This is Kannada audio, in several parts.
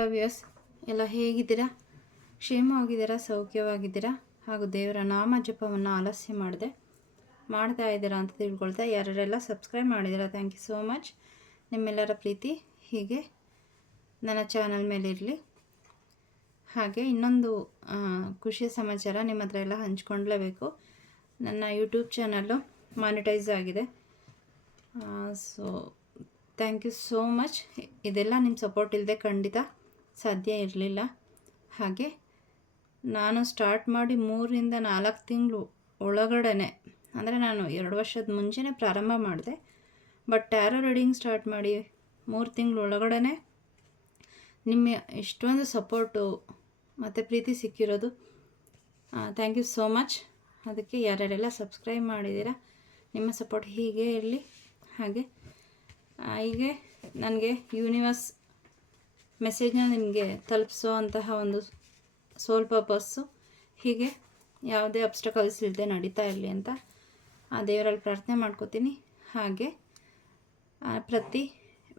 ವ್ಯೂಯರ್ಸ್ ಎಲ್ಲ ಹೇಗಿದ್ದೀರಾ? ಕ್ಷೇಮವಾಗಿದ್ದೀರಾ? ಸೌಖ್ಯವಾಗಿದ್ದೀರಾ? ಹಾಗೂ ದೇವರ ನಾಮ ಜಪವನ್ನು ಆಲಸ್ಯ ಮಾಡ್ತಾ ಇದ್ದೀರಾ ಅಂತ ತಿಳ್ಕೊಳ್ತಾ, ಯಾರೆಲ್ಲ ಸಬ್ಸ್ಕ್ರೈಬ್ ಮಾಡಿದ್ದೀರಾ ಥ್ಯಾಂಕ್ ಯು ಸೋ ಮಚ್. ನಿಮ್ಮೆಲ್ಲರ ಪ್ರೀತಿ ಹೀಗೆ ನನ್ನ ಚಾನಲ್ ಮೇಲೆ ಇರಲಿ. ಹಾಗೆ ಇನ್ನೊಂದು ಖುಷಿಯ ಸಮಾಚಾರ ನಿಮ್ಮ ಹತ್ರ ಎಲ್ಲ ಹಂಚ್ಕೊಳ್ಳಲೇಬೇಕು. ನನ್ನ ಯೂಟ್ಯೂಬ್ ಚಾನಲ್ಲು ಮಾನಿಟೈಸ್ ಆಗಿದೆ. So thank you so much. ಇದೆಲ್ಲ ನಿಮ್ಮ ಸಪೋರ್ಟ್ ಇಲ್ಲದೆ ಖಂಡಿತ ಸಾಧ್ಯ ಇರಲಿಲ್ಲ. ಹಾಗೆ ನಾನು ಸ್ಟಾರ್ಟ್ ಮಾಡಿ 3ರಿಂದ 4 ತಿಂಗಳು ಒಳಗಡೆ, ಅಂದರೆ ನಾನು 2 ವರ್ಷದ ಮುಂಚೆನೇ ಪ್ರಾರಂಭ ಮಾಡಿದೆ. ಬಟ್ ಟ್ಯಾರೋ ರೀಡಿಂಗ್ ಸ್ಟಾರ್ಟ್ ಮಾಡಿ 3 ತಿಂಗಳು ಒಳಗಡೆ ನಿಮ್ಮ ಇಷ್ಟೊಂದು ಸಪೋರ್ಟು ಮತ್ತು ಪ್ರೀತಿ ಸಿಕ್ಕಿರೋದು ಥ್ಯಾಂಕ್ ಯು ಸೋ ಮಚ್. ಅದಕ್ಕೆ ಯಾರ್ಯಾರೆಲ್ಲ ಸಬ್ಸ್ಕ್ರೈಬ್ ಮಾಡಿದ್ದೀರಾ, ನಿಮ್ಮ ಸಪೋರ್ಟ್ ಹೀಗೆ ಇರಲಿ. ಹಾಗೆ ಹೀಗೆ ನನಗೆ ಯೂನಿವರ್ಸ್ ಮೆಸೇಜ್ನ ನಿಮಗೆ ತಲುಪಿಸೋ ಅಂತಹ ಒಂದು ಸೋಲ್ ಪರ್ಪಸ್ಸು ಹೀಗೆ ಯಾವುದೇ ಅಬ್ಸ್ಟಕಲ್ಸ್ ಇಲ್ಲದೆ ನಡೀತಾ ಇರಲಿ ಅಂತ ಆ ದೇವರಲ್ಲಿ ಪ್ರಾರ್ಥನೆ ಮಾಡ್ಕೋತೀನಿ. ಹಾಗೆ ಪ್ರತಿ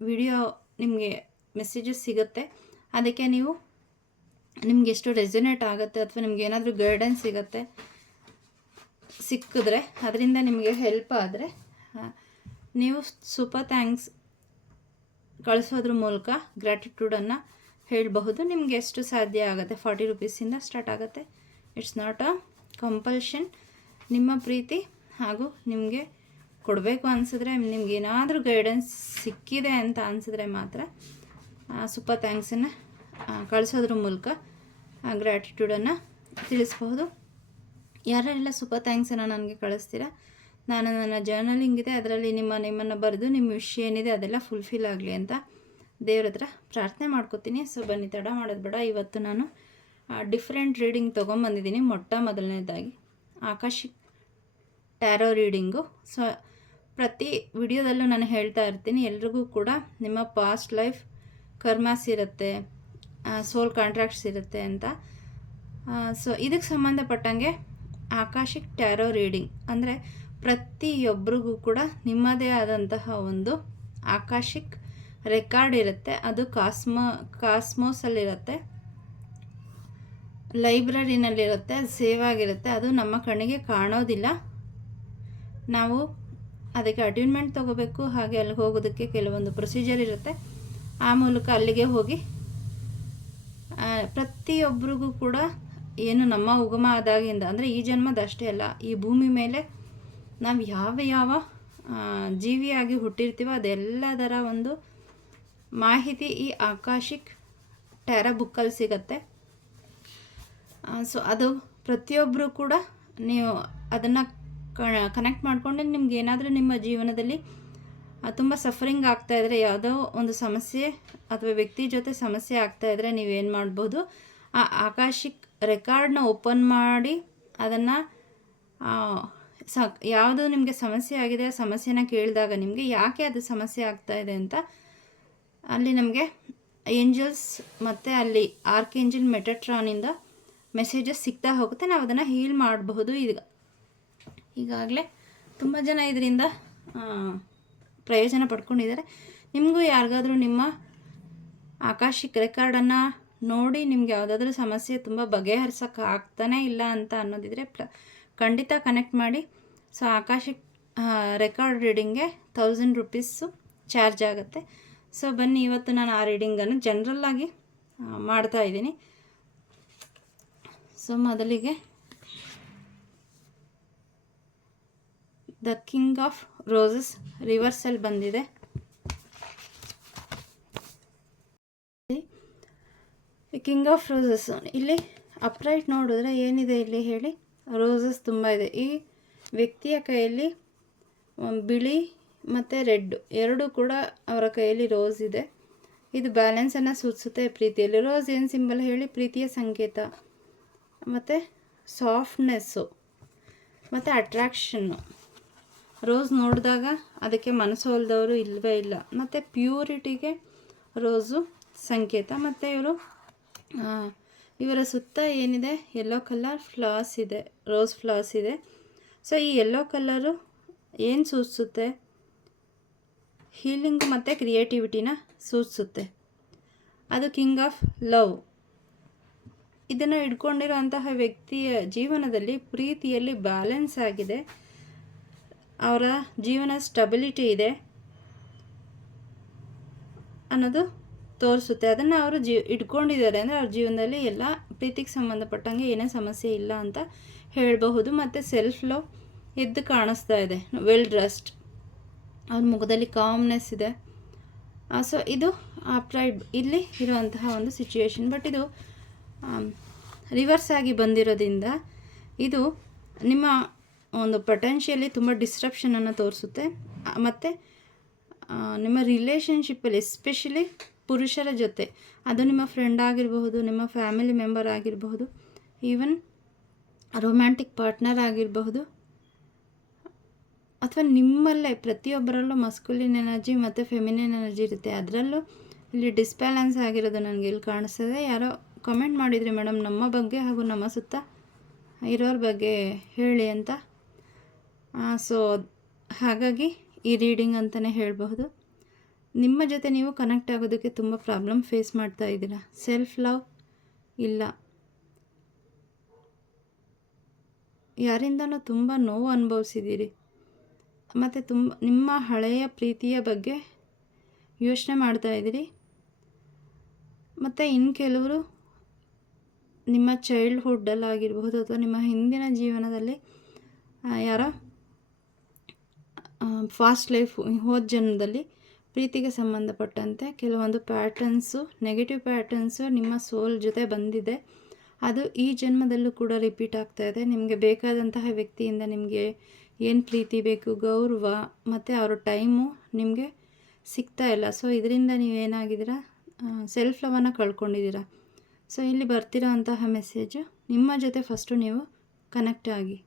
ವಿಡಿಯೋ ನಿಮಗೆ ಮೆಸೇಜಸ್ ಸಿಗುತ್ತೆ. ಅದಕ್ಕೆ ನೀವು ನಿಮ್ಗೆ ಎಷ್ಟು ರೆಸೊನೇಟ್ ಆಗುತ್ತೆ ಅಥವಾ ನಿಮ್ಗೆ ಏನಾದರೂ ಗೈಡೆನ್ಸ್ ಸಿಕ್ಕಿದ್ರೆ, ಅದರಿಂದ ನಿಮಗೆ ಹೆಲ್ಪ್ ಆದರೆ ನೀವು ಸೂಪರ್ ಥ್ಯಾಂಕ್ಸ್ ಕಳಿಸೋದ್ರ ಮೂಲಕ ಗ್ರ್ಯಾಟಿಟ್ಯೂಡನ್ನು ಹೇಳಬಹುದು. ನಿಮಗೆ ಎಷ್ಟು ಸಾಧ್ಯ ಆಗುತ್ತೆ, 40 ರೂಪೀಸಿಂದ ಸ್ಟಾರ್ಟ್ ಆಗುತ್ತೆ. It's not a compulsion. ನಿಮ್ಮ ಪ್ರೀತಿ ಹಾಗೂ ನಿಮಗೆ ಕೊಡಬೇಕು ಅನಿಸಿದ್ರೆ, ನಿಮ್ಗೆ ಏನಾದರೂ ಗೈಡೆನ್ಸ್ ಸಿಕ್ಕಿದೆ ಅಂತ ಅನಿಸಿದ್ರೆ ಮಾತ್ರ ಸೂಪರ್ ಥ್ಯಾಂಕ್ಸನ್ನು ಕಳಿಸೋದ್ರ ಮೂಲಕ ಗ್ರ್ಯಾಟಿಟ್ಯೂಡನ್ನು ತಿಳಿಸ್ಬಹುದು. ಯಾರೆಲ್ಲ ಸೂಪರ್ ಥ್ಯಾಂಕ್ಸನ್ನು ನನಗೆ ಕಳಿಸ್ತೀರಾ, ನಾನು ನನ್ನ ಜರ್ನಲಿಂಗ್ ಇದೆ, ಅದರಲ್ಲಿ ನಿಮ್ಮನ್ನು ಬರೆದು ನಿಮ್ಮ ವಿಷಯ ಏನಿದೆ ಅದೆಲ್ಲ ಫುಲ್ಫಿಲ್ ಆಗಲಿ ಅಂತ ದೇವ್ರ ಹತ್ರ ಪ್ರಾರ್ಥನೆ ಮಾಡ್ಕೋತೀನಿ. ಸೊ ಬನ್ನಿ, ತಡ ಮಾಡೋದು ಬೇಡ. ಇವತ್ತು ನಾನು ಡಿಫ್ರೆಂಟ್ ರೀಡಿಂಗ್ ತೊಗೊಂಬಂದಿದ್ದೀನಿ. ಮೊದಲನೇದಾಗಿ ಆಕಾಶಿಕ್ ಟ್ಯಾರೋ ರೀಡಿಂಗು. ಸೊ ಪ್ರತಿ ವಿಡಿಯೋದಲ್ಲೂ ನಾನು ಹೇಳ್ತಾ ಇರ್ತೀನಿ, ಎಲ್ರಿಗೂ ಕೂಡ ನಿಮ್ಮ ಪಾಸ್ಟ್ ಲೈಫ್ ಕರ್ಮಾಸ್ ಇರುತ್ತೆ, ಸೋಲ್ ಕಾಂಟ್ರಾಕ್ಟ್ಸ್ ಇರುತ್ತೆ ಅಂತ. ಸೊ ಇದಕ್ಕೆ ಸಂಬಂಧಪಟ್ಟಂಗೆ ಆಕಾಶಿಕ್ ಟ್ಯಾರೋ ರೀಡಿಂಗ್ ಅಂದರೆ ಪ್ರತಿಯೊಬ್ಬರಿಗೂ ಕೂಡ ನಿಮ್ಮದೇ ಆದಂತಹ ಒಂದು ಆಕಾಶಿಕ್ ರೆಕಾರ್ಡ್ ಇರುತ್ತೆ. ಅದು ಕಾಸ್ಮೋಸಲ್ಲಿರುತ್ತೆ, ಲೈಬ್ರರಿನಲ್ಲಿರುತ್ತೆ, ಅದು ಸೇವ್ ಆಗಿರುತ್ತೆ. ಅದು ನಮ್ಮ ಕಣ್ಣಿಗೆ ಕಾಣೋದಿಲ್ಲ. ನಾವು ಅದಕ್ಕೆ ಅಟ್ಯೂನ್ಮೆಂಟ್ ತೊಗೋಬೇಕು. ಹಾಗೆ ಅಲ್ಲಿಗೆ ಹೋಗೋದಕ್ಕೆ ಕೆಲವೊಂದು ಪ್ರೊಸೀಜರ್ ಇರುತ್ತೆ. ಆ ಮೂಲಕ ಅಲ್ಲಿಗೆ ಹೋಗಿ ಪ್ರತಿಯೊಬ್ಬರಿಗೂ ಕೂಡ ಏನು ನಮ್ಮ ಉಗಮ ಆದಾಗಿಂದ, ಅಂದರೆ ಈ ಜನ್ಮದಷ್ಟೇ ಅಲ್ಲ, ಈ ಭೂಮಿ ಮೇಲೆ ನಾವು ಯಾವ ಜೀವಿಯಾಗಿ ಹುಟ್ಟಿರ್ತೀವೋ ಅದೆಲ್ಲದರ ಒಂದು ಮಾಹಿತಿ ಈ ಆಕಾಶಿಕ್ ಟ್ಯಾರೋ ಬುಕ್ಕಲ್ಲಿ ಸಿಗುತ್ತೆ. ಸೊ ಅದು ಪ್ರತಿಯೊಬ್ಬರು ಕೂಡ ನೀವು ಅದನ್ನು ಕನೆಕ್ಟ್ ಮಾಡಿಕೊಂಡು ನಿಮ್ಗೆ ಏನಾದರೂ ನಿಮ್ಮ ಜೀವನದಲ್ಲಿ ತುಂಬ ಸಫರಿಂಗ್ ಆಗ್ತಾಯಿದ್ರೆ, ಯಾವುದೋ ಒಂದು ಸಮಸ್ಯೆ ಅಥವಾ ವ್ಯಕ್ತಿ ಜೊತೆ ಸಮಸ್ಯೆ ಆಗ್ತಾಯಿದ್ರೆ ನೀವೇನು ಮಾಡ್ಬೋದು, ಆ ಆಕಾಶಿಕ್ ರೆಕಾರ್ಡ್ನ ಓಪನ್ ಮಾಡಿ ಅದನ್ನು ಯಾವುದು ನಿಮಗೆ ಸಮಸ್ಯೆ ಆಗಿದೆ ಆ ಸಮಸ್ಯೆನ ಕೇಳಿದಾಗ ನಿಮಗೆ ಯಾಕೆ ಅದು ಸಮಸ್ಯೆ ಆಗ್ತಾಯಿದೆ ಅಂತ ಅಲ್ಲಿ ನಮಗೆ ಏಂಜಲ್ಸ್ ಮತ್ತು ಅಲ್ಲಿ ಆರ್ಕೇಂಜಲ್ ಮೆಟಟ್ರಾನಿಂದ ಮೆಸೇಜಸ್ ಸಿಗ್ತಾ ಹೋಗುತ್ತೆ. ನಾವು ಅದನ್ನು ಹೀಲ್ ಮಾಡಬಹುದು. ಈಗಾಗಲೇ ತುಂಬ ಜನ ಇದರಿಂದ ಪ್ರಯೋಜನ ಪಡ್ಕೊಂಡಿದ್ದಾರೆ. ನಿಮಗೂ ಯಾರಿಗಾದರೂ ನಿಮ್ಮ ಆಕಾಶಿಕ್ ರೆಕಾರ್ಡನ್ನು ನೋಡಿ ನಿಮ್ಗೆ ಯಾವುದಾದ್ರೂ ಸಮಸ್ಯೆ ತುಂಬ ಬಗೆಹರಿಸೋಕ್ಕೆ ಆಗ್ತಾನೇ ಇಲ್ಲ ಅಂತ ಅನ್ನೋದಿದ್ರೆ ಖಂಡಿತ ಕನೆಕ್ಟ್ ಮಾಡಿ. ಸೊ ಆಕಾಶಿಕ್ ರೆಕಾರ್ಡ್ ರೀಡಿಂಗ್ಗೆ 1000 ರೂಪೀಸು ಚಾರ್ಜ್ ಆಗುತ್ತೆ. ಸೊ ಬನ್ನಿ, ಇವತ್ತು ನಾನು ಆ ರೀಡಿಂಗನ್ನು ಜನರಲ್ಲಾಗಿ ಮಾಡ್ತಾಯಿದ್ದೀನಿ. ಸೊ ಮೊದಲಿಗೆ ದ ಕಿಂಗ್ ಆಫ್ ರೋಸಸ್ ರಿವರ್ಸಲ್ಲಿ ಬಂದಿದೆ. ಕಿಂಗ್ ಆಫ್ ರೋಸಸ್ ಇಲ್ಲಿ ಅಪ್ರೈಟ್ ನೋಡಿದ್ರೆ ಏನಿದೆ ಇಲ್ಲಿ ಹೇಳಿ, ರೋಸಸ್ ತುಂಬ ಇದೆ. ಈ ವ್ಯಕ್ತಿಯ ಕೈಯಲ್ಲಿ ಬಿಳಿ ಮತ್ತು ರೆಡ್ ಎರಡೂ ಕೂಡ ಅವರ ಕೈಯಲ್ಲಿ ರೋಸ್ ಇದೆ. ಇದು ಬ್ಯಾಲೆನ್ಸನ್ನು ಸೂಚಿಸುತ್ತೆ ಪ್ರೀತಿಯಲ್ಲಿ. ರೋಸ್ ಏನು ಸಿಂಬಲ್ ಹೇಳಿ, ಪ್ರೀತಿಯ ಸಂಕೇತ ಮತ್ತು ಸಾಫ್ಟ್ನೆಸ್ಸು ಮತ್ತು ಅಟ್ರಾಕ್ಷನ್ನು. ರೋಸ್ ನೋಡಿದಾಗ ಅದಕ್ಕೆ ಮನಸೋಲ್ದವರು ಇಲ್ಲವೇ ಇಲ್ಲ. ಮತ್ತು ಪ್ಯೂರಿಟಿಗೆ ರೋಸು ಸಂಕೇತ. ಮತ್ತು ಇವರ ಸುತ್ತ ಏನಿದೆ, ಯೆಲ್ಲೋ ಕಲರ್ ಫ್ಲವರ್ಸ್ ಇದೆ, ರೋಸ್ ಫ್ಲವರ್ಸ್ ಇದೆ. ಸೊ ಈ ಯೆಲ್ಲೋ ಕಲರು ಏನು ಸೂಚಿಸುತ್ತೆ, ಹೀಲಿಂಗ್ ಮತ್ತು ಕ್ರಿಯೇಟಿವಿಟಿನ ಸೂಚಿಸುತ್ತೆ. ಅದು ಕಿಂಗ್ ಆಫ್ ಲವ್. ಇದನ್ನು ಇಟ್ಕೊಂಡಿರೋಂತಹ ವ್ಯಕ್ತಿಯ ಜೀವನದಲ್ಲಿ ಪ್ರೀತಿಯಲ್ಲಿ ಬ್ಯಾಲೆನ್ಸ್ ಆಗಿದೆ, ಅವರ ಜೀವನ ಸ್ಟೆಬಿಲಿಟಿ ಇದೆ ಅನ್ನೋದು ತೋರಿಸುತ್ತೆ. ಅದನ್ನು ಅವರು ಇಟ್ಕೊಂಡಿದ್ದಾರೆ ಅಂದರೆ ಅವ್ರ ಜೀವನದಲ್ಲಿ ಎಲ್ಲ ಪ್ರೀತಿಗೆ ಸಂಬಂಧಪಟ್ಟಂಗೆ ಏನೇ ಸಮಸ್ಯೆ ಇಲ್ಲ ಅಂತ ಹೇಳಬಹುದು. ಮತ್ತು ಸೆಲ್ಫ್ ಲವ್ ಎದ್ದು ಕಾಣಿಸ್ತಾ ಇದೆ, ವೆಲ್ ಡ್ರೆಸ್ಡ್, ಅವ್ರ ಮುಖದಲ್ಲಿ ಕಾಮ್ನೆಸ್ ಇದೆ. ಸೊ ಇದು ಅಪ್ರೈಡ್ ಇಲ್ಲಿ ಇರುವಂತಹ ಒಂದು ಸಿಚುವೇಶನ್. ಬಟ್ ಇದು ರಿವರ್ಸ್ ಆಗಿ ಬಂದಿರೋದ್ರಿಂದ ಇದು ನಿಮ್ಮ ಒಂದು ಪೊಟೆನ್ಷಿಯಲಿ ತುಂಬ ಡಿಸ್ಟ್ರಪ್ಷನನ್ನು ತೋರಿಸುತ್ತೆ. ಮತ್ತು ನಿಮ್ಮ ರಿಲೇಷನ್ಶಿಪ್ಪಲ್ಲಿ ಎಸ್ಪೆಷಲಿ ಪುರುಷರ ಜೊತೆ, ಅದು ನಿಮ್ಮ ಫ್ರೆಂಡ್ ಆಗಿರಬಹುದು, ನಿಮ್ಮ ಫ್ಯಾಮಿಲಿ ಮೆಂಬರ್ ಆಗಿರಬಹುದು, ಈವನ್ ರೊಮ್ಯಾಂಟಿಕ್ ಪಾರ್ಟ್ನರ್ ಆಗಿರಬಹುದು, ಅಥವಾ ನಿಮ್ಮಲ್ಲೇ ಪ್ರತಿಯೊಬ್ಬರಲ್ಲೂ ಮಸ್ಕುಲಿನ್ ಎನರ್ಜಿ ಮತ್ತು ಫೆಮಿನಿನ್ ಎನರ್ಜಿ ಇರುತ್ತೆ. ಅದರಲ್ಲೂ ಇಲ್ಲಿ ಡಿಸ್ಬ್ಯಾಲೆನ್ಸ್ ಆಗಿರೋದು ನನಗೆ ಇಲ್ಲಿ ಕಾಣಿಸ್ತದೆ. ಯಾರೋ ಕಮೆಂಟ್ ಮಾಡಿದ್ರಿ ಮೇಡಮ್ ನಮ್ಮ ಬಗ್ಗೆ ಹಾಗೂ ನಮ್ಮ ಸುತ್ತ ಇರೋರ ಬಗ್ಗೆ ಹೇಳಿ ಅಂತ. ಸೊ ಹಾಗಾಗಿ ಈ ರೀಡಿಂಗ್ ಅಂತಲೇ ಹೇಳಬಹುದು. ನಿಮ್ಮ ಜೊತೆ ನೀವು ಕನೆಕ್ಟ್ ಆಗೋದಕ್ಕೆ ತುಂಬ ಪ್ರಾಬ್ಲಮ್ ಫೇಸ್ ಮಾಡ್ತಾ ಇದ್ದೀರಾ. ಸೆಲ್ಫ್ ಲವ್ ಇಲ್ಲ, ಯಾರಿಂದನೂ ತುಂಬ ನೋವು ಅನುಭವಿಸಿದ್ದೀರಿ, ಮತ್ತು ನಿಮ್ಮ ಹಳೆಯ ಪ್ರೀತಿಯ ಬಗ್ಗೆ ಯೋಚನೆ ಮಾಡ್ತಾಯಿದ್ದೀರಿ. ಮತ್ತು ಇನ್ನು ಕೆಲವರು ನಿಮ್ಮ ಚೈಲ್ಡ್ಹುಡ್ಡಲ್ಲಾಗಿರ್ಬೋದು ಅಥವಾ ನಿಮ್ಮ ಹಿಂದಿನ ಜೀವನದಲ್ಲಿ ಯಾರೋ ಫಾಸ್ಟ್ ಲೈಫ್ ಹೋದ ಜನ್ಮದಲ್ಲಿ ಪ್ರೀತಿಗೆ ಸಂಬಂಧಪಟ್ಟಂತೆ ಕೆಲವೊಂದು ಪ್ಯಾಟರ್ನ್ಸು, ನೆಗೆಟಿವ್ ಪ್ಯಾಟರ್ನ್ಸು ನಿಮ್ಮ ಸೋಲ್ ಜೊತೆ ಬಂದಿದೆ. ಅದು ಈ ಜನ್ಮದಲ್ಲೂ ಕೂಡ ರಿಪೀಟ್ ಆಗ್ತಾಯಿದೆ. ನಿಮಗೆ ಬೇಕಾದಂತಹ ವ್ಯಕ್ತಿಯಿಂದ ನಿಮಗೆ ಏನು ಪ್ರೀತಿ ಬೇಕು, ಗೌರವ ಮತ್ತು ಅವರ ಟೈಮು ನಿಮಗೆ ಸಿಗ್ತಾ ಇಲ್ಲ. ಸೊ ಇದರಿಂದ ನೀವೇನಾಗಿದ್ದೀರಾ, ಸೆಲ್ಫ್ ಲವನ್ನು ಕಳ್ಕೊಂಡಿದ್ದೀರಾ. ಸೊ ಇಲ್ಲಿ ಬರ್ತಿರೋ ಅಂತಹ ಮೆಸೇಜು, ನಿಮ್ಮ ಜೊತೆ ಫಸ್ಟು ನೀವು ಕನೆಕ್ಟ್ ಆಗಿ,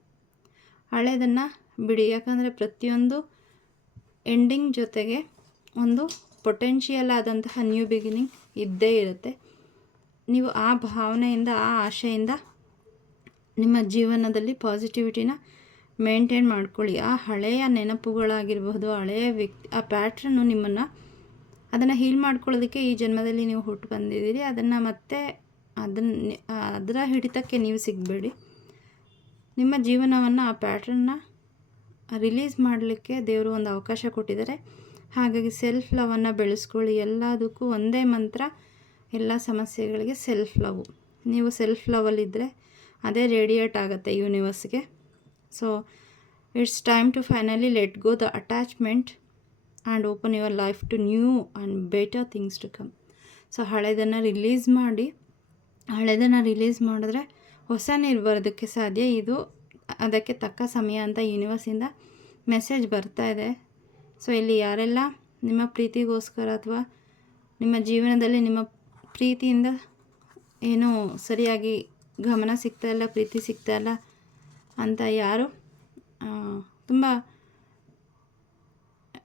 ಹಳೆಯದನ್ನು ಬಿಡಿ. ಯಾಕಂದರೆ ಪ್ರತಿಯೊಂದು ಎಂಡಿಂಗ್ ಜೊತೆಗೆ ಒಂದು ಪೊಟೆನ್ಷಿಯಲ್ ಆದಂತಹ ನ್ಯೂ ಬಿಗಿನಿಂಗ್ ಇದ್ದೇ ಇರುತ್ತೆ. ನೀವು ಆ ಭಾವನೆಯಿಂದ, ಆ ಆಶೆಯಿಂದ ನಿಮ್ಮ ಜೀವನದಲ್ಲಿ ಪಾಸಿಟಿವಿಟಿನ ಮೇಂಟೈನ್ ಮಾಡ್ಕೊಳ್ಳಿ. ಆ ಹಳೆಯ ನೆನಪುಗಳಾಗಿರಬಹುದು, ಹಳೆಯ ವ್ಯಕ್ತಿ, ಆ ಪ್ಯಾಟ್ರನ್ನು ನಿಮ್ಮನ್ನು, ಅದನ್ನು ಹೀಲ್ ಮಾಡ್ಕೊಳ್ಳೋದಕ್ಕೆ ಈ ಜನ್ಮದಲ್ಲಿ ನೀವು ಹುಟ್ಟು ಬಂದಿದ್ದೀರಿ. ಅದನ್ನು ಮತ್ತೆ ಅದರ ಹಿಡಿತಕ್ಕೆ ನೀವು ಸಿಗಬೇಡಿ. ನಿಮ್ಮ ಜೀವನವನ್ನು, ಆ ಪ್ಯಾಟ್ರನ್ನ ರಿಲೀಸ್ ಮಾಡಲಿಕ್ಕೆ ದೇವರು ಒಂದು ಅವಕಾಶ ಕೊಟ್ಟಿದ್ದಾರೆ. ಹಾಗಾಗಿ ಸೆಲ್ಫ್ ಲವನ್ನು ಬೆಳೆಸ್ಕೊಳ್ಳಿ. ಎಲ್ಲದಕ್ಕೂ ಒಂದೇ ಮಂತ್ರ, ಎಲ್ಲ ಸಮಸ್ಯೆಗಳಿಗೆ ಸೆಲ್ಫ್ ಲವ್. ನೀವು ಸೆಲ್ಫ್ ಲವಲ್ಲಿದ್ದರೆ ಅದೇ ರೇಡಿಯೇಟ್ ಆಗುತ್ತೆ ಯೂನಿವರ್ಸ್ಗೆ. So it's time to finally let go the attachment and open your life to new and better things to come. So ಹಳೆಯದನ್ನು ರಿಲೀಸ್ ಮಾಡಿ, ಹಳೆಯದನ್ನು ರಿಲೀಸ್ ಮಾಡಿದ್ರೆ ಹೊಸ ನೀರು ಬರೋದಕ್ಕೆ ಸಾಧ್ಯ. ಇದು ಅದಕ್ಕೆ ತಕ್ಕ ಸಮಯ ಅಂತ ಯೂನಿವರ್ಸಿಂದ ಮೆಸೇಜ್ ಬರ್ತಾ ಇದೆ. ಸೊ ಇಲ್ಲಿ ಯಾರೆಲ್ಲ ನಿಮ್ಮ ಪ್ರೀತಿಗೋಸ್ಕರ ಅಥವಾ ನಿಮ್ಮ ಜೀವನದಲ್ಲಿ ನಿಮ್ಮ ಪ್ರೀತಿಯಿಂದ ಏನೋ ಸರಿಯಾಗಿ ಗಮನ ಸಿಗ್ತಾಯಿಲ್ಲ, ಪ್ರೀತಿ ಸಿಗ್ತಾಯಿಲ್ಲ ಅಂತ ಯಾರು ತುಂಬ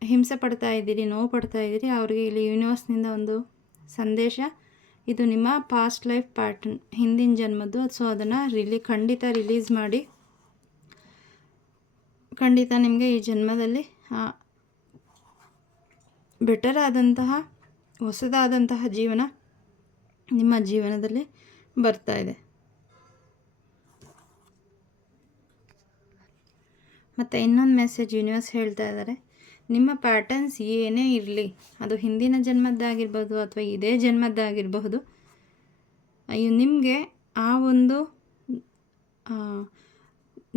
ಹಿಂಸೆ ಪಡ್ತಾ ಇದ್ದೀರಿ, ನೋವು ಪಡ್ತಾ ಇದ್ದೀರಿ, ಅವರಿಗೆ ಇಲ್ಲಿ ಯೂನಿವರ್ಸ್ನಿಂದ ಒಂದು ಸಂದೇಶ. ಇದು ನಿಮ್ಮ ಪಾಸ್ಟ್ ಲೈಫ್ ಪ್ಯಾಟರ್ನ್, ಹಿಂದಿನ ಜನ್ಮದ್ದು. ಸೊ ಅದನ್ನು ಖಂಡಿತ ರಿಲೀಸ್ ಮಾಡಿ. ಖಂಡಿತ ನಿಮಗೆ ಈ ಜನ್ಮದಲ್ಲಿ ಬೆಟರ್ ಆದಂತಹ, ಹೊಸದಾದಂತಹ ಜೀವನ ನಿಮ್ಮ ಜೀವನದಲ್ಲಿ ಬರ್ತಾ ಇದೆ. ಮತ್ತು ಇನ್ನೊಂದು ಮೆಸೇಜ್ ಯೂನಿವರ್ಸ್ ಹೇಳ್ತಾ ಇದ್ದಾರೆ, ನಿಮ್ಮ ಪ್ಯಾಟರ್ನ್ಸ್ ಏನೇ ಇರಲಿ, ಅದು ಹಿಂದಿನ ಜನ್ಮದ್ದಾಗಿರ್ಬೋದು ಅಥವಾ ಇದೇ ಜನ್ಮದ್ದಾಗಿರಬಹುದು, ನಿಮಗೆ ಆ ಒಂದು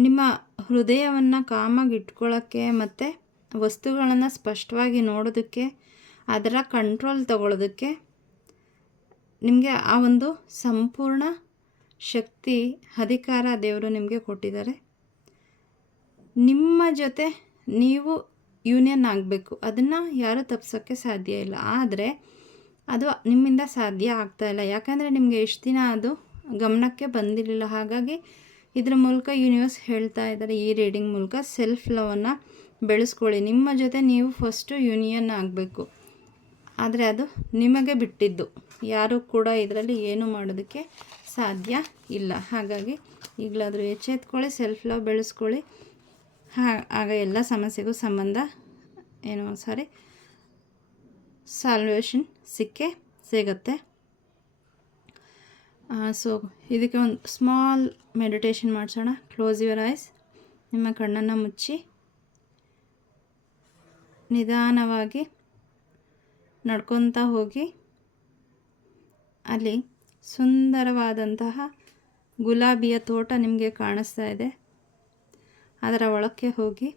ನಿಮ್ಮ ಹೃದಯವನ್ನು ಕಾಮಾಗಿ ಇಟ್ಕೊಳ್ಳೋಕ್ಕೆ ಮತ್ತು ವಸ್ತುಗಳನ್ನು ಸ್ಪಷ್ಟವಾಗಿ ನೋಡೋದಕ್ಕೆ, ಅದರ ಕಂಟ್ರೋಲ್ ತಗೊಳ್ಳೋದಕ್ಕೆ ನಿಮಗೆ ಆ ಒಂದು ಸಂಪೂರ್ಣ ಶಕ್ತಿ, ಅಧಿಕಾರ ದೇವರು ನಿಮಗೆ ಕೊಟ್ಟಿದ್ದಾರೆ. ನಿಮ್ಮ ಜೊತೆ ನೀವು ಯೂನಿಯನ್ ಆಗಬೇಕು, ಅದನ್ನು ಯಾರೂ ತಪ್ಪಿಸೋಕ್ಕೆ ಸಾಧ್ಯ ಇಲ್ಲ. ಆದರೆ ಅದು ನಿಮ್ಮಿಂದ ಸಾಧ್ಯ ಆಗ್ತಾಯಿಲ್ಲ. ಯಾಕಂದರೆ ನಿಮಗೆ ಎಷ್ಟು ದಿನ ಅದು ಗಮನಕ್ಕೆ ಬಂದಿರಲಿಲ್ಲ. ಹಾಗಾಗಿ ಇದರ ಮೂಲಕ ಯೂನಿವರ್ಸ್ ಹೇಳ್ತಾ ಇದ್ದಾರೆ, ಈ ರೀಡಿಂಗ್ ಮೂಲಕ ಸೆಲ್ಫ್ ಲವನ್ನು ಬೆಳೆಸ್ಕೊಳ್ಳಿ. ನಿಮ್ಮ ಜೊತೆ ನೀವು ಫಸ್ಟು ಯೂನಿಯನ್ ಆಗಬೇಕು. ಆದರೆ ಅದು ನಿಮಗೆ ಬಿಟ್ಟಿದ್ದು, ಯಾರೂ ಕೂಡ ಇದರಲ್ಲಿ ಏನು ಮಾಡೋದಕ್ಕೆ ಸಾಧ್ಯ ಇಲ್ಲ. ಹಾಗಾಗಿ ಈಗಲಾದರೂ ಎಚ್ಚೆತ್ಕೊಳ್ಳಿ, ಸೆಲ್ಫ್ ಲವ್ ಬೆಳೆಸ್ಕೊಳ್ಳಿ. ಆಗ ಎಲ್ಲ ಸಮಸ್ಯೆಗೂ ಸಾಲ್ವೇಷನ್ ಸಿಕ್ಕೇ ಸಿಗತ್ತೆ. ಸೊ ಇದಕ್ಕೆ ಒಂದು ಸ್ಮಾಲ್ ಮೆಡಿಟೇಷನ್ ಮಾಡಿಸೋಣ. Close your eyes. ನಿಮ್ಮ ಕಣ್ಣನ್ನು ಮುಚ್ಚಿ ನಿಧಾನವಾಗಿ ನಡ್ಕೊತಾ ಹೋಗಿ ಅಲ್ಲಿ ಸುಂದರವಾದಂತಹ ಗುಲಾಬಿಯ ತೋಟ ನಿಮಗೆ ಕಾಣಿಸ್ತಾ ಇದೆ. ಅದರ ಒಳಕ್ಕೆ ಹೋಗಿ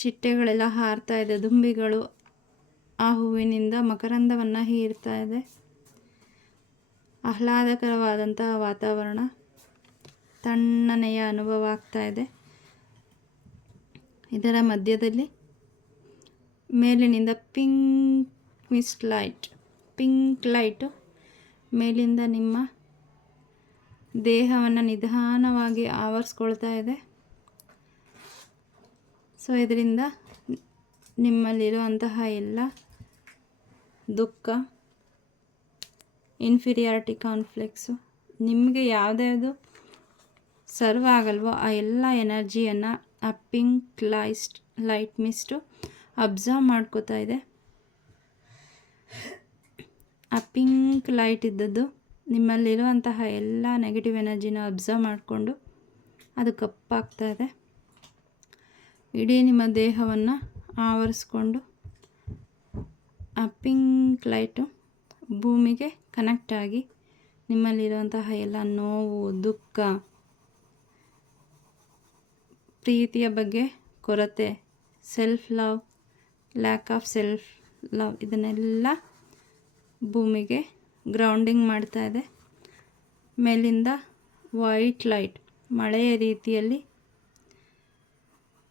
ಚಿಟ್ಟೆಗಳೆಲ್ಲ ಹಾರ್ತಾ ಇದೆ, ದುಂಬಿಗಳು ಆ ಹೂವಿನಿಂದ ಮಕರಂದವನ್ನು ಹೀರ್ತಾ ಇದೆ. ಆಹ್ಲಾದಕರವಾದಂತಹ ವಾತಾವರಣ, ತಣ್ಣನೆಯ ಅನುಭವ ಆಗ್ತಾ ಇದೆ. ಇದರ ಮಧ್ಯದಲ್ಲಿ ಮೇಲಿನಿಂದ ಪಿಂಕ್ ಲೈಟು ಮೇಲಿಂದ ನಿಮ್ಮ ದೇಹವನ್ನು ನಿಧಾನವಾಗಿ ಆವರಿಸ್ಕೊಳ್ತಾ ಇದೆ. ಸೊ ಇದರಿಂದ ನಿಮ್ಮಲ್ಲಿರುವಂತಹ ಎಲ್ಲ ದುಃಖ, ಇನ್ಫೀರಿಯಾರಿಟಿ ಕಾನ್ಫ್ಲಿಕ್ಟ್ಸು, ನಿಮಗೆ ಯಾವುದ್ಯಾವುದು ಸರ್ವ್ ಆಗಲ್ವೋ ಆ ಎಲ್ಲ ಎನರ್ಜಿಯನ್ನು ಆ ಪಿಂಕ್ ಲೈಟ್ ಮಿಸ್ಟು ಅಬ್ಸರ್ವ್ ಮಾಡ್ಕೋತಾ ಇದೆ. ಆ ಪಿಂಕ್ ಲೈಟ್ ಇದ್ದದ್ದು ನಿಮ್ಮಲ್ಲಿರುವಂತಹ ಎಲ್ಲ ನೆಗೆಟಿವ್ ಎನರ್ಜಿನ ಅಬ್ಸರ್ವ್ ಮಾಡಿಕೊಂಡು ಅದು ಕಪ್ಪಾಗ್ತಾ ಇದೆ. ಇಡೀ ನಿಮ್ಮ ದೇಹವನ್ನು ಆವರಿಸ್ಕೊಂಡು ಆ ಪಿಂಕ್ ಲೈಟು ಭೂಮಿಗೆ ಕನೆಕ್ಟ್ ಆಗಿ ನಿಮ್ಮಲ್ಲಿರುವಂತಹ ಎಲ್ಲ ನೋವು, ದುಃಖ, ಪ್ರೀತಿಯ ಬಗ್ಗೆ ಕೊರತೆ, self love, lack of self love, ಇದನ್ನೆಲ್ಲ ಭೂಮಿಗೆ ಗ್ರೌಂಡಿಂಗ್ ಮಾಡ್ತಾ ಇದೆ. ಮೇಲಿಂದ ವೈಟ್ ಲೈಟ್ ಮಳೆಯ ರೀತಿಯಲ್ಲಿ,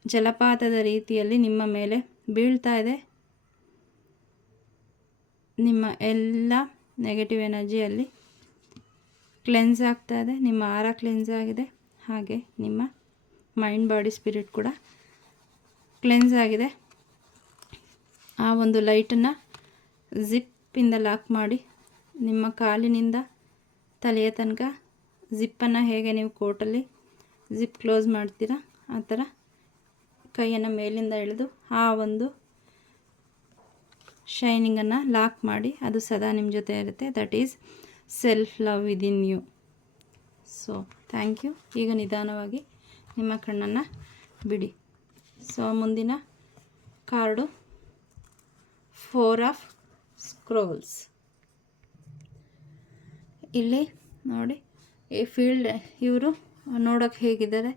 ಜಲಪಾತದ ರೀತಿಯಲ್ಲಿ ನಿಮ್ಮ ಮೇಲೆ ಬೀಳ್ತಾ ಇದೆ. ನಿಮ್ಮ ಎಲ್ಲ ನೆಗೆಟಿವ್ ಎನರ್ಜಿಯಲ್ಲಿ ಕ್ಲೆನ್ಸ್ ಆಗ್ತಾ ಇದೆ. ನಿಮ್ಮ ಆರ ಕ್ಲೆನ್ಸ್ ಆಗಿದೆ, ಹಾಗೆ ನಿಮ್ಮ ಮೈಂಡ್, ಬಾಡಿ, ಸ್ಪಿರಿಟ್ ಕೂಡ ಕ್ಲೆನ್ಸ್ ಆಗಿದೆ. ಆ ಒಂದು ಲೈಟನ್ನು ಜಿಪ್ಪಿಂದ ಲಾಕ್ ಮಾಡಿ ನಿಮ್ಮ ಕಾಲಿನಿಂದ ತಲೆಯ ತನಕ ಜಿಪ್ಪನ್ನು ಹೇಗೆ ನೀವು ಕೋಟಲ್ಲಿ ಜಿಪ್ ಕ್ಲೋಸ್ ಮಾಡ್ತೀರಾ ಆ ಥರ ಕೈಯನ್ನು ಮೇಲಿಂದ ಎಳೆದು ಆ ಒಂದು ಶೈನಿಂಗನ್ನು ಲಾಕ್ ಮಾಡಿ, ಅದು ಸದಾ ನಿಮ್ಮ ಜೊತೆ ಇರುತ್ತೆ. That is self love within you. So thank you. ಈಗ ನಿಧಾನವಾಗಿ ನಿಮ್ಮ ಕಣ್ಣನ್ನು ಬಿಡಿ. ಸೊ ಮುಂದಿನ ಕಾರ್ಡು 4 ಆಫ್ ಸ್ಕ್ರೋಲ್ಸ್. ಇಲ್ಲಿ ನೋಡಿ, ಈ ಫೀಲ್ಡ್ ಇವರು ನೋಡೋಕ್ಕೆ ಹೇಗಿದ್ದಾರೆ,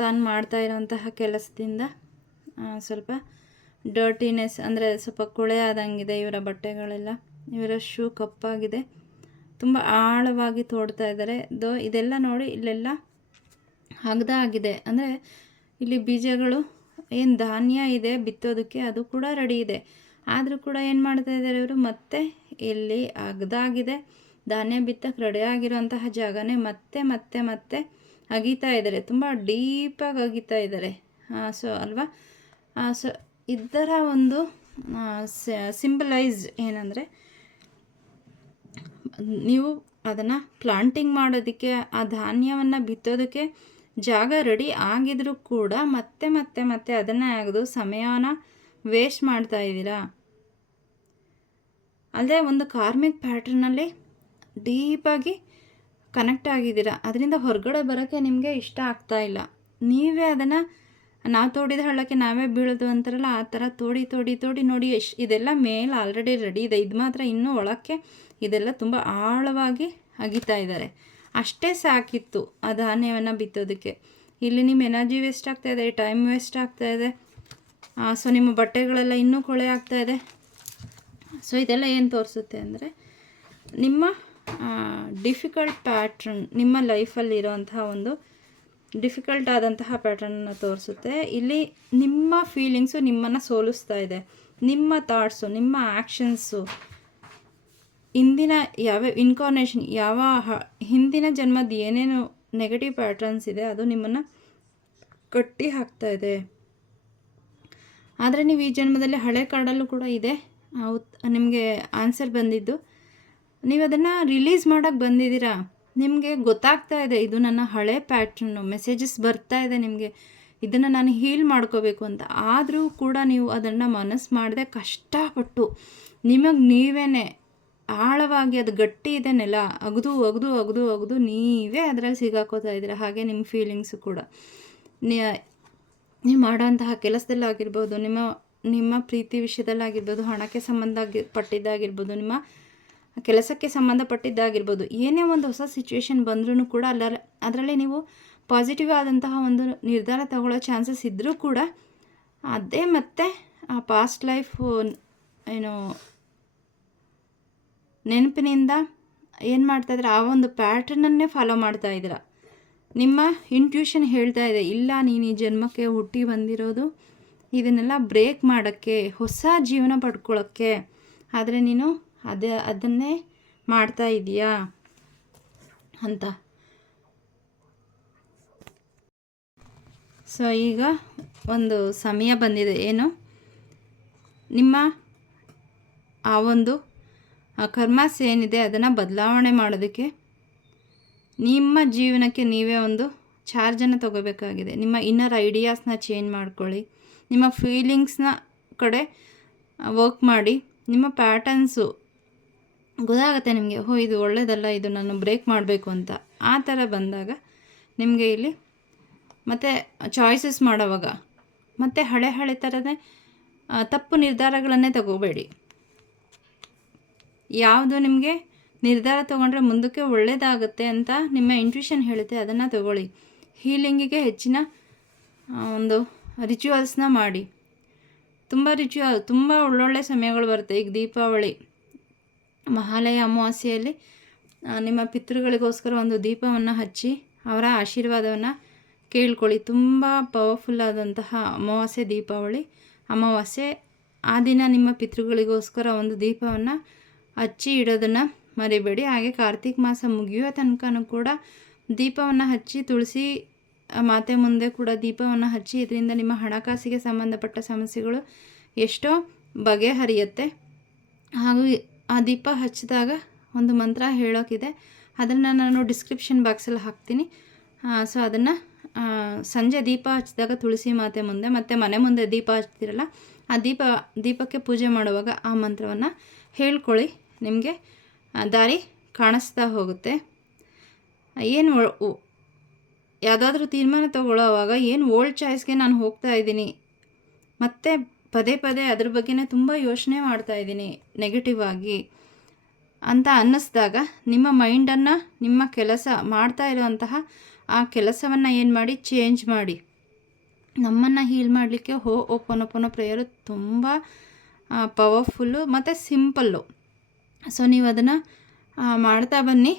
ತಾನು ಮಾಡ್ತಾ ಇರೋಂತಹ ಕೆಲಸದಿಂದ ಸ್ವಲ್ಪ ಡರ್ಟಿನೆಸ್ ಅಂದರೆ ಸ್ವಲ್ಪ ಕೊಳೆ ಆದಂಗಿದೆ ಇವರ ಬಟ್ಟೆಗಳೆಲ್ಲ. ಇವರ ಶೂ ಕಪ್ಪಾಗಿದೆ, ತುಂಬ ಆಳವಾಗಿ ತೋಡ್ತಾ ಇದ್ದಾರೆ. ಇದೆಲ್ಲ ನೋಡಿ ಇಲ್ಲೆಲ್ಲ ಅಗ್ದ ಆಗಿದೆ. ಅಂದರೆ ಇಲ್ಲಿ ಬೀಜಗಳು ಏನು ಧಾನ್ಯ ಇದೆ ಬಿತ್ತೋದಕ್ಕೆ ಅದು ಕೂಡ ರೆಡಿ ಇದೆ. ಆದರೂ ಕೂಡ ಏನು ಮಾಡ್ತಾ ಇದ್ದಾರೆ ಇವರು, ಮತ್ತೆ ಇಲ್ಲಿ ಅಗ್ದಾಗಿದೆ ಧಾನ್ಯ ಬಿತ್ತಕ್ಕೆ ರೆಡಿ ಆಗಿರೋಂತಹ ಜಾಗನೇ ಮತ್ತೆ ಮತ್ತೆ ಮತ್ತೆ ಅಗೀತಾ ಇದ್ದಾರೆ. ತುಂಬ ಡೀಪಾಗಿ ಅಗೀತಾ ಇದ್ದಾರೆ. ಸೊ ಅಲ್ವಾ. ಸೊ ಇದರ ಒಂದು ಸಿಂಬಲೈಸ್ ಏನಂದರೆ, ನೀವು ಅದನ್ನು ಪ್ಲಾಂಟಿಂಗ್ ಮಾಡೋದಕ್ಕೆ, ಆ ಧಾನ್ಯವನ್ನು ಬಿತ್ತೋದಕ್ಕೆ ಜಾಗ ರೆಡಿ ಆಗಿದ್ರೂ ಕೂಡ ಮತ್ತೆ ಮತ್ತೆ ಮತ್ತೆ ಅದನ್ನೇ ಆಗೋದು ಸಮಯನ ವೇಸ್ಟ್ ಮಾಡ್ತಾ ಇದ್ದೀರಾ. ಅಲ್ಲದೆ ಒಂದು ಕಾರ್ಮಿಕ್ ಪ್ಯಾಟ್ರನಲ್ಲಿ ಡೀಪಾಗಿ ಕನೆಕ್ಟ್ ಆಗಿದ್ದೀರಾ. ಅದರಿಂದ ಹೊರಗಡೆ ಬರೋಕ್ಕೆ ನಿಮಗೆ ಇಷ್ಟ ಆಗ್ತಾ ಇಲ್ಲ. ನೀವೇ ಅದನ್ನು ನಾವು ತೋಡಿದ ಹಳ್ಳಕ್ಕೆ ನಾವೇ ಬೀಳೋದು ಅಂತಾರಲ್ಲ, ಆ ಥರ ತೋಡಿ ತೋಡಿ ತೋಡಿ ನೋಡಿ ಇದೆಲ್ಲ ಮೇಲೆ ಆಲ್ರೆಡಿ ರೆಡಿ ಇದೆ. ಇದು ಮಾತ್ರ ಇನ್ನೂ ಒಳಕ್ಕೆ ಇದೆಲ್ಲ ತುಂಬ ಆಳವಾಗಿ ಅಗಿತಾ ಇದ್ದಾರೆ. ಅಷ್ಟೇ ಸಾಕಿತ್ತು ಆ ಧಾನ್ಯವನ್ನು ಬಿತ್ತೋದಕ್ಕೆ. ಇಲ್ಲಿ ನಿಮ್ಮ ಎನರ್ಜಿ ವೇಸ್ಟ್ ಆಗ್ತಾಯಿದೆ, ಟೈಮ್ ವೇಸ್ಟ್ ಆಗ್ತಾಯಿದೆ. ಸೊ ನಿಮ್ಮ ಬಟ್ಟೆಗಳೆಲ್ಲ ಇನ್ನೂ ಕೊಳೆ ಆಗ್ತಾಯಿದೆ. ಸೊ ಇದೆಲ್ಲ ಏನು ತೋರಿಸುತ್ತೆ ಅಂದರೆ, ನಿಮ್ಮ ಡಿಫಿಕಲ್ಟ್ ಪ್ಯಾಟ್ರನ್, ನಿಮ್ಮ ಲೈಫಲ್ಲಿರೋಂತಹ ಒಂದು ಡಿಫಿಕಲ್ಟ್ ಆದಂತಹ ಪ್ಯಾಟ್ರನ್ನ ತೋರಿಸುತ್ತೆ. ಇಲ್ಲಿ ನಿಮ್ಮ ಫೀಲಿಂಗ್ಸು ನಿಮ್ಮನ್ನು ಸೋಲಿಸ್ತಾ ಇದೆ. ನಿಮ್ಮ ಥಾಟ್ಸು, ನಿಮ್ಮ ಆ್ಯಕ್ಷನ್ಸು, ಹಿಂದಿನ ಯಾವ ಇನ್ಕಾರ್ನೇಷನ್, ಹಿಂದಿನ ಜನ್ಮದ ಏನೇನು ನೆಗೆಟಿವ್ ಪ್ಯಾಟ್ರನ್ಸ್ ಇದೆ ಅದು ನಿಮ್ಮನ್ನು ಕಟ್ಟಿ ಹಾಕ್ತಾ ಇದೆ. ಆದರೆ ನೀವು ಈ ಜನ್ಮದಲ್ಲಿ ಹಳೆ ಕಾರ್ಡಲ್ಲೂ ಕೂಡ ಇದೆ ನಿಮಗೆ ಆನ್ಸರ್ ಬಂದಿದ್ದು. ನೀವು ಅದನ್ನು ರಿಲೀಸ್ ಮಾಡೋಕ್ಕೆ ಬಂದಿದ್ದೀರಾ. ನಿಮಗೆ ಗೊತ್ತಾಗ್ತಾ ಇದೆ ಇದು ನನ್ನ ಹಳೆ ಪ್ಯಾಟ್ರನ್ನು, ಮೆಸೇಜಸ್ ಬರ್ತಾ ಇದೆ ನಿಮಗೆ, ಇದನ್ನು ನಾನು ಹೀಲ್ ಮಾಡ್ಕೋಬೇಕು ಅಂತ. ಆದರೂ ಕೂಡ ನೀವು ಅದನ್ನು ಮನಸ್ಸು ಮಾಡದೆ ಕಷ್ಟಪಟ್ಟು ನಿಮಗೆ ನೀವೇ ಆಳವಾಗಿ ಅದು ಗಟ್ಟಿ ಇದೆ ನೆಲ, ಅಗದು ಅಗದು ಅಗದು ಅಗದು ನೀವೇ ಅದರಲ್ಲಿ ಸಿಗಾಕೋತಾ ಇದ್ದೀರ. ಹಾಗೆ ನಿಮ್ಮ ಫೀಲಿಂಗ್ಸು ಕೂಡ ನೀವು ಮಾಡೋಂತಹ ಕೆಲಸದಲ್ಲಾಗಿರ್ಬೋದು, ನಿಮ್ಮ ಪ್ರೀತಿ ವಿಷಯದಲ್ಲಾಗಿರ್ಬೋದು, ಹಣಕ್ಕೆ ಪಟ್ಟಿದ್ದಾಗಿರ್ಬೋದು, ನಿಮ್ಮ ಕೆಲಸಕ್ಕೆ ಸಂಬಂಧಪಟ್ಟಿದ್ದಾಗಿರ್ಬೋದು, ಏನೇ ಒಂದು ಹೊಸ ಸಿಚುವೇಶನ್ ಬಂದ್ರೂ ಕೂಡ ಅದರಲ್ಲಿ ನೀವು ಪಾಸಿಟಿವ್ ಆದಂತಹ ಒಂದು ನಿರ್ಧಾರ ತಗೊಳ್ಳೋ ಚಾನ್ಸಸ್ ಇದ್ದರೂ ಕೂಡ ಅದೇ ಮತ್ತೆ ಆ ಪಾಸ್ಟ್ ಲೈಫ್ ನೆನಪಿನಿಂದ ಏನು ಮಾಡ್ತಾಯಿದ್ರೆ ಆ ಒಂದು ಪ್ಯಾಟ್ರನನ್ನೇ ಫಾಲೋ ಮಾಡ್ತಾ ಇದ್ದೀರ. ನಿಮ್ಮ ಇಂಟ್ಯೂಷನ್ ಹೇಳ್ತಾ ಇದೆ, ಇಲ್ಲ ನೀನು ಈ ಜನ್ಮಕ್ಕೆ ಹುಟ್ಟಿ ಬಂದಿರೋದು ಇದನ್ನೆಲ್ಲ ಬ್ರೇಕ್ ಮಾಡೋಕ್ಕೆ, ಹೊಸ ಜೀವನ ಪಡ್ಕೊಳ್ಳೋಕ್ಕೆ, ಆದರೆ ನೀನು ಅದನ್ನೇ ಮಾಡ್ತಾ ಇದೀಯಾ ಅಂತ. ಸೊ ಈಗ ಒಂದು ಸಮಯ ಬಂದಿದೆ, ಏನು ನಿಮ್ಮ ಆ ಒಂದು ಕರ್ಮಸ್ ಏನಿದೆ ಅದನ್ನು ಬದಲಾವಣೆ ಮಾಡೋದಕ್ಕೆ ನಿಮ್ಮ ಜೀವನಕ್ಕೆ ನೀವೇ ಒಂದು ಚಾರ್ಜನ್ನು ತಗೋಬೇಕಾಗಿದೆ. ನಿಮ್ಮ ಇನ್ನರ್ ಐಡಿಯಾಸ್ನ ಚೇಂಜ್ ಮಾಡ್ಕೊಳ್ಳಿ, ನಿಮ್ಮ ಫೀಲಿಂಗ್ಸ್ನ ಕಡೆ ವರ್ಕ್ ಮಾಡಿ. ನಿಮ್ಮ ಪ್ಯಾಟರ್ನ್ಸು ಗೊತ್ತಾಗುತ್ತೆ ನಿಮಗೆ, ಇದು ಒಳ್ಳೆಯದಲ್ಲ, ಇದು ನಾನು ಬ್ರೇಕ್ ಮಾಡಬೇಕು ಅಂತ. ಆ ಥರ ಬಂದಾಗ ನಿಮಗೆ ಇಲ್ಲಿ ಮತ್ತು ಚಾಯ್ಸಸ್ ಮಾಡೋವಾಗ ಮತ್ತು ಹಳೆ ಥರನೇ ತಪ್ಪು ನಿರ್ಧಾರಗಳನ್ನೇ ತಗೋಬೇಡಿ. ಯಾವುದು ನಿಮಗೆ ನಿರ್ಧಾರ ತೊಗೊಂಡ್ರೆ ಮುಂದಕ್ಕೆ ಒಳ್ಳೆಯದಾಗುತ್ತೆ ಅಂತ ನಿಮ್ಮ ಇಂಟ್ಯೂಷನ್ ಹೇಳುತ್ತೆ, ಅದನ್ನು ತಗೊಳ್ಳಿ. ಹೀಲಿಂಗಿಗೆ ಹೆಚ್ಚಿನ ಒಂದು ರಿಚುವಲ್ಸ್ನ ಮಾಡಿ. ತುಂಬ ಒಳ್ಳೊಳ್ಳೆ ಸಮಯಗಳು ಬರುತ್ತೆ. ಈಗ ದೀಪಾವಳಿ, ಮಹಾಲಯ ಅಮಾವಾಸ್ಯೆಯಲ್ಲಿ ನಿಮ್ಮ ಪಿತೃಗಳಿಗೋಸ್ಕರ ಒಂದು ದೀಪವನ್ನು ಹಚ್ಚಿ ಅವರ ಆಶೀರ್ವಾದವನ್ನು ಕೇಳ್ಕೊಳ್ಳಿ. ತುಂಬ ಪವರ್ಫುಲ್ ಆದಂತಹ ಅಮಾವಾಸ್ಯೆ ದೀಪಾವಳಿ ಅಮಾವಾಸ್ಯೆ. ಆ ದಿನ ನಿಮ್ಮ ಪಿತೃಗಳಿಗೋಸ್ಕರ ಒಂದು ದೀಪವನ್ನು ಹಚ್ಚಿ ಇಡೋದನ್ನು ಮರಿಬೇಡಿ. ಹಾಗೆ ಕಾರ್ತಿಕ್ ಮಾಸ ಮುಗಿಯೋ ತನಕನೂ ಕೂಡ ದೀಪವನ್ನು ಹಚ್ಚಿ, ತುಳಸಿ ಮಾತೆ ಮುಂದೆ ಕೂಡ ದೀಪವನ್ನು ಹಚ್ಚಿ, ಇದರಿಂದ ನಿಮ್ಮ ಹಣಕಾಸಿಗೆ ಸಂಬಂಧಪಟ್ಟ ಸಮಸ್ಯೆಗಳು ಎಷ್ಟೋ ಬಗೆಹರಿಯುತ್ತೆ. ಹಾಗೂ ಆ ದೀಪ ಹಚ್ಚಿದಾಗ ಒಂದು ಮಂತ್ರ ಹೇಳೋಕ್ಕಿದೆ, ಅದನ್ನು ನಾನು ಡಿಸ್ಕ್ರಿಪ್ಷನ್ ಬಾಕ್ಸಲ್ಲಿ ಹಾಕ್ತೀನಿ. ಸೊ ಅದನ್ನು ಸಂಜೆ ದೀಪ ಹಚ್ಚಿದಾಗ ತುಳಸಿ ಮಾತೆ ಮುಂದೆ ಮತ್ತು ಮನೆ ಮುಂದೆ ದೀಪ ಹಚ್ತಿರಲ್ಲ, ಆ ದೀಪಕ್ಕೆ ಪೂಜೆ ಮಾಡುವಾಗ ಆ ಮಂತ್ರವನ್ನು ಹೇಳ್ಕೊಳ್ಳಿ. ನಿಮಗೆ ದಾರಿ ಕಾಣಿಸ್ತಾ ಹೋಗುತ್ತೆ. ಏನು ಯಾವುದಾದ್ರೂ ತೀರ್ಮಾನ ತಗೊಳ್ಳೋವಾಗ ಏನು ಓಲ್ಡ್ ಚಾಯ್ಸ್ಗೆ ನಾನು ಹೋಗ್ತಾ ಇದ್ದೀನಿ, ಮತ್ತು ಪದೇ ಅದ್ರ ಬಗ್ಗೆನೇ ತುಂಬ ಯೋಚನೆ ಮಾಡ್ತಾಯಿದ್ದೀನಿ ನೆಗೆಟಿವ್ ಆಗಿ ಅಂತ ಅನ್ನಿಸ್ದಾಗ ನಿಮ್ಮ ಮೈಂಡನ್ನು, ನಿಮ್ಮ ಕೆಲಸ ಮಾಡ್ತಾ ಇರುವಂತಹ ಆ ಕೆಲಸವನ್ನು ಏನು ಮಾಡಿ, ಚೇಂಜ್ ಮಾಡಿ. ನಮ್ಮನ್ನು ಹೀಲ್ ಮಾಡಲಿಕ್ಕೆ ಓಪನ್ ಪ್ರೇಯರು ತುಂಬ ಪವರ್ಫುಲ್ಲು ಮತ್ತು ಸಿಂಪಲ್ಲು. ಸೊ ನೀವು ಅದನ್ನು ಮಾಡ್ತಾ ಬನ್ನಿ.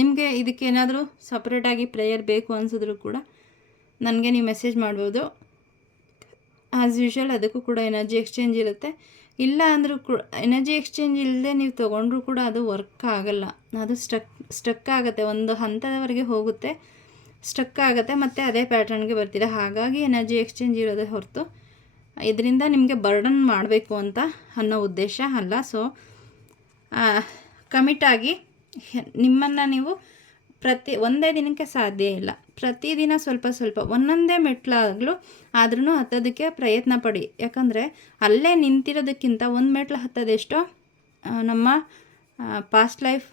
ನಿಮಗೆ ಇದಕ್ಕೇನಾದರೂ ಸಪ್ರೇಟಾಗಿ ಪ್ರೇಯರ್ ಬೇಕು ಅನಿಸಿದ್ರು ಕೂಡ ನನಗೆ ನೀವು ಮೆಸೇಜ್ ಮಾಡ್ಬೋದು. ಆ್ಯಸ್ ಯೂಶ್ವಲ್ ಅದಕ್ಕೂ ಕೂಡ ಎನರ್ಜಿ ಎಕ್ಸ್ಚೇಂಜ್ ಇರುತ್ತೆ. ಇಲ್ಲ ಅಂದರೂ ಕೂಡ ಎನರ್ಜಿ ಎಕ್ಸ್ಚೇಂಜ್ ಇಲ್ಲದೆ ನೀವು ತೊಗೊಂಡ್ರೂ ಕೂಡ ಅದು ವರ್ಕ್ ಆಗಲ್ಲ. ಅದು ಸ್ಟಕ್ ಆಗುತ್ತೆ, ಒಂದು ಹಂತದವರೆಗೆ ಹೋಗುತ್ತೆ, ಸ್ಟಕ್ ಆಗುತ್ತೆ, ಮತ್ತು ಅದೇ ಪ್ಯಾಟರ್ನ್ಗೆ ಬರ್ತೀರ. ಹಾಗಾಗಿ ಎನರ್ಜಿ ಎಕ್ಸ್ಚೇಂಜ್ ಇರೋದೇ ಹೊರತು ಇದರಿಂದ ನಿಮಗೆ ಬರ್ಡನ್ ಮಾಡಬೇಕು ಅಂತ ಅನ್ನೋ ಉದ್ದೇಶ ಅಲ್ಲ. ಸೊ ಕಮಿಟಾಗಿ ನಿಮ್ಮನ್ನು ನೀವು ಒಂದೇ ದಿನಕ್ಕೆ ಸಾಧ್ಯ ಇಲ್ಲ. ಪ್ರತಿದಿನ ಸ್ವಲ್ಪ ಒಂದೊಂದೇ ಮೆಟ್ಲಾಗಲೂ ಆದ್ರೂ ಹತ್ತೋದಕ್ಕೆ ಪ್ರಯತ್ನ ಪಡಿ. ಯಾಕಂದರೆ ಅಲ್ಲೇ ನಿಂತಿರೋದಕ್ಕಿಂತ ಒಂದು ಮೆಟ್ಲು ಹತ್ತೋದೆಷ್ಟೋ ನಮ್ಮ ಪಾಸ್ಟ್ ಲೈಫ್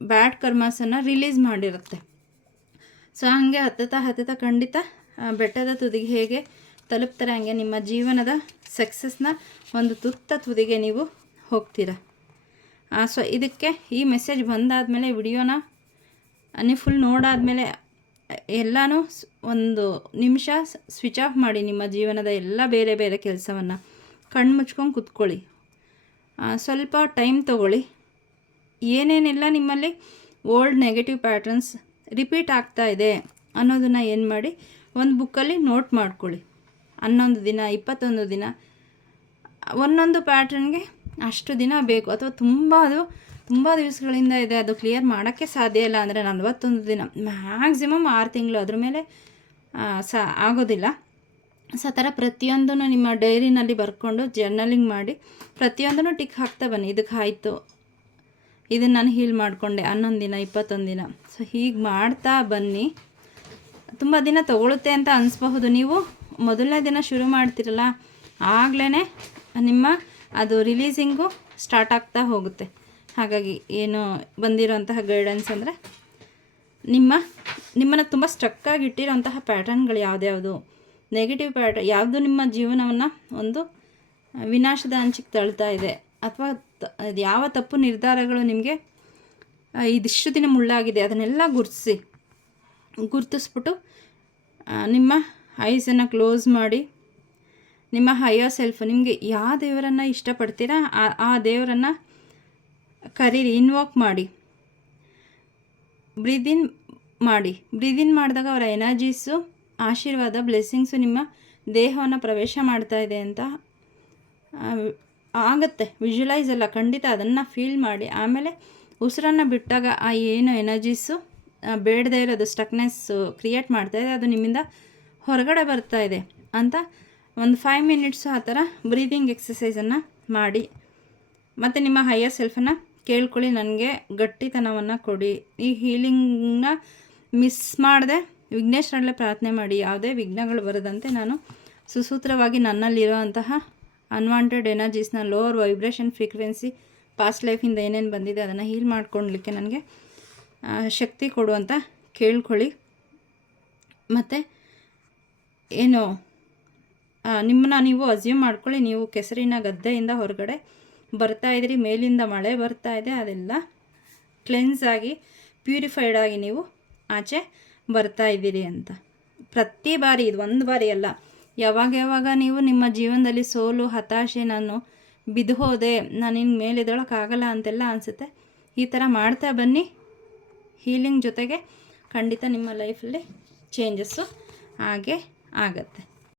ಬ್ಯಾಡ್ ಕರ್ಮಸನ್ನು ರಿಲೀಸ್ ಮಾಡಿರುತ್ತೆ. ಸೊ ಹಾಗೆ ಹತ್ತುತ್ತಾ ಖಂಡಿತ ಬೆಟ್ಟದ ತುದಿಗೆ ಹೇಗೆ ತಲುಪ್ತಾರೆ ಹಾಗೆ ನಿಮ್ಮ ಜೀವನದ ಸಕ್ಸಸ್ನ ಒಂದು ತುದಿಗೆ ನೀವು ಹೋಗ್ತೀರ. ಸೊ ಇದಕ್ಕೆ ಈ ಮೆಸೇಜ್ ಬಂದಾದಮೇಲೆ ವಿಡಿಯೋನ ನೀವು ಫುಲ್ ನೋಡಾದಮೇಲೆ ಎಲ್ಲನೂ ಒಂದು ನಿಮಿಷ ಸ್ವಿಚ್ ಆಫ್ ಮಾಡಿ. ನಿಮ್ಮ ಜೀವನದ ಎಲ್ಲ ಬೇರೆ ಕೆಲಸವನ್ನು ಕಣ್ಣು ಮುಚ್ಕೊಂಡು ಕೂತ್ಕೊಳ್ಳಿ. ಸ್ವಲ್ಪ ಟೈಮ್ ತೊಗೊಳ್ಳಿ. ಏನೇನೆಲ್ಲ ನಿಮ್ಮಲ್ಲಿ ಓಲ್ಡ್ ನೆಗೆಟಿವ್ ಪ್ಯಾಟರ್ನ್ಸ್ ರಿಪೀಟ್ ಆಗ್ತಾ ಇದೆ ಅನ್ನೋದನ್ನು ಏನು ಮಾಡಿ, ಒಂದು ಬುಕ್ಕಲ್ಲಿ ನೋಟ್ ಮಾಡ್ಕೊಳ್ಳಿ. 11 ದಿನ, 21 ದಿನ, ಒಂದೊಂದು ಪ್ಯಾಟ್ರನ್ಗೆ ಅಷ್ಟು ದಿನ ಬೇಕು. ಅಥವಾ ತುಂಬ ದಿವಸಗಳಿಂದ ಇದೆ, ಅದು ಕ್ಲಿಯರ್ ಮಾಡೋಕ್ಕೆ ಸಾಧ್ಯ ಇಲ್ಲ ಅಂದರೆ 41 ದಿನ, ಮ್ಯಾಕ್ಸಿಮಮ್ 6 ತಿಂಗಳು, ಅದ್ರ ಮೇಲೆ ಆಗೋದಿಲ್ಲ. ಸೊ ಆ ಥರ ಪ್ರತಿಯೊಂದನ್ನು ನಿಮ್ಮ ಡೈರಿನಲ್ಲಿ ಬರ್ಕೊಂಡು ಜರ್ನಲಿಂಗ್ ಮಾಡಿ ಪ್ರತಿಯೊಂದನ್ನು ಟಿಕ್ ಹಾಕ್ತಾ ಬನ್ನಿ. ಇದಕ್ಕೆ ಆಯಿತು, ಇದನ್ನು ನಾನು ಹೀಲ್ ಮಾಡಿಕೊಂಡೆ 11 ದಿನ, 21 ದಿನ. ಸೊ ಹೀಗೆ ಮಾಡ್ತಾ ಬನ್ನಿ. ತುಂಬ ದಿನ ತಗೊಳುತ್ತೆ ಅಂತ ಅನಿಸ್ಬಹುದು. ನೀವು ಮೊದಲನೇ ದಿನ ಶುರು ಮಾಡ್ತಿರಲ್ಲ, ಆಗಲೇ ನಿಮ್ಮ ಅದು ರಿಲೀಸಿಂಗು ಸ್ಟಾರ್ಟ್ ಆಗ್ತಾ ಹೋಗುತ್ತೆ. ಹಾಗಾಗಿ ಏನು ಬಂದಿರೋಂತಹ ಗೈಡೆನ್ಸ್ ಅಂದರೆ ನಿಮ್ಮನ್ನು ತುಂಬ ಸ್ಟ್ರಕ್ಕಾಗಿ ಇಟ್ಟಿರೋಂತಹ ಪ್ಯಾಟರ್ನ್ಗಳು ಯಾವುದ್ಯಾವುದು, ನೆಗೆಟಿವ್ ಪ್ಯಾಟರ್ನ್ ಯಾವುದು ನಿಮ್ಮ ಜೀವನವನ್ನು ಒಂದು ವಿನಾಶದ ಅಂಚಿಗೆ ತಳ್ತಾ ಇದೆ, ಅಥವಾ ಯಾವ ತಪ್ಪು ನಿರ್ಧಾರಗಳು ನಿಮಗೆ ಇದಿಷ್ಟು ದಿನ ಮುಳ್ಳಾಗಿದೆ ಅದನ್ನೆಲ್ಲ ಗುರುತಿಸ್ಬಿಟ್ಟು ನಿಮ್ಮ ಐಸನ್ನು ಕ್ಲೋಸ್ ಮಾಡಿ ನಿಮ್ಮ ಹೈಯರ್ ಸೆಲ್ಫ್ ನಿಮಗೆ ಯಾವ ದೇವರನ್ನು ಇಷ್ಟಪಡ್ತೀರಾ ಆ ದೇವರನ್ನು ಕರೀರಿ, ಇನ್ವೋಕ್ ಮಾಡಿ, ಬ್ರೀದಿನ್ ಮಾಡಿದಾಗ ಅವರ ಎನರ್ಜೀಸು, ಆಶೀರ್ವಾದ, ಬ್ಲೆಸ್ಸಿಂಗ್ಸು ನಿಮ್ಮ ದೇಹವನ್ನು ಪ್ರವೇಶ ಮಾಡ್ತಾ ಇದೆ ಅಂತ ಆಗುತ್ತೆ. ವಿಜುವಲೈಸ್ ಅಲ್ಲ, ಖಂಡಿತ ಅದನ್ನು ಫೀಲ್ ಮಾಡಿ. ಆಮೇಲೆ ಉಸಿರನ್ನು ಬಿಟ್ಟಾಗ ಆ ಏನು ಎನರ್ಜೀಸು ಬೇಡದೇ ಇರೋದು ಸ್ಟಕ್ನೆಸ್ಸು ಕ್ರಿಯೇಟ್ ಮಾಡ್ತಾಯಿದೆ ಅದು ನಿಮ್ಮಿಂದ ಹೊರಗಡೆ ಬರ್ತಾ ಇದೆ ಅಂತ ಒಂದು 5 ಮಿನಿಟ್ಸು ಆ ಥರ ಬ್ರೀದಿಂಗ್ ಎಕ್ಸಸೈಸನ್ನು ಮಾಡಿ. ಮತ್ತು ನಿಮ್ಮ ಹೈಯರ್ ಸೆಲ್ಫನ್ನು ಕೇಳ್ಕೊಳ್ಳಿ, ನನಗೆ ಗಟ್ಟಿತನವನ್ನು ಕೊಡಿ. ಈ ಹೀಲಿಂಗ್ನ ಮಿಸ್ ಮಾಡದೆ ವಿಘ್ನೇಶ್ವರಲ್ಲೇ ಪ್ರಾರ್ಥನೆ ಮಾಡಿ, ಯಾವುದೇ ವಿಘ್ನಗಳು ಬರದಂತೆ ನಾನು ಸುಸೂತ್ರವಾಗಿ ನನ್ನಲ್ಲಿರೋ ಅಂತಹ ಅನ್ವಾಂಟೆಡ್ ಎನರ್ಜೀಸ್ನ, ಲೋವರ್ ವೈಬ್ರೇಷನ್ ಫ್ರೀಕ್ವೆನ್ಸಿ, ಪಾಸ್ಟ್ ಲೈಫಿಂದ ಏನೇನು ಬಂದಿದೆ ಅದನ್ನು ಹೀಲ್ ಮಾಡ್ಕೊಳ್ಲಿಕ್ಕೆ ನನಗೆ ಶಕ್ತಿ ಕೊಡುವಂತ ಕೇಳ್ಕೊಳ್ಳಿ. ಮತ್ತು ಏನು ನಿಮ್ಮನ್ನ ನೀವು ಅಸ್ಯೂಮ್ ಮಾಡ್ಕೊಳ್ಳಿ, ನೀವು ಕೆಸರಿನ ಗದ್ದೆಯಿಂದ ಹೊರಗಡೆ ಬರ್ತಾಯಿದ್ರಿ, ಮೇಲಿಂದ ಮಳೆ ಬರ್ತಾ ಇದೆ, ಅದೆಲ್ಲ ಕ್ಲೆನ್ಸ್ ಆಗಿ ಪ್ಯೂರಿಫೈಡ್ ಆಗಿ ನೀವು ಆಚೆ ಬರ್ತಾ ಇದ್ದೀರಿ ಅಂತ. ಪ್ರತಿ ಬಾರಿ, ಇದು ಒಂದು ಬಾರಿ ಅಲ್ಲ, ಯಾವಾಗ ನೀವು ನಿಮ್ಮ ಜೀವನದಲ್ಲಿ ಸೋಲು, ಹತಾಶೆ, ನಾನು ಬಿದ್ದು ಹೋದೆ, ನಾನು ಇನ್ನು ಮೇಲೆದೊಳಕ್ಕಾಗಲ್ಲ ಅಂತೆಲ್ಲ ಅನಿಸುತ್ತೆ, ಈ ಥರ ಮಾಡ್ತಾ ಬನ್ನಿ. ಹೀಲಿಂಗ್ ಜೊತೆಗೆ ಖಂಡಿತ ನಿಮ್ಮ ಲೈಫಲ್ಲಿ ಚೇಂಜಸ್ಸು ಹಾಗೆ ಆಗತ್ತೆ.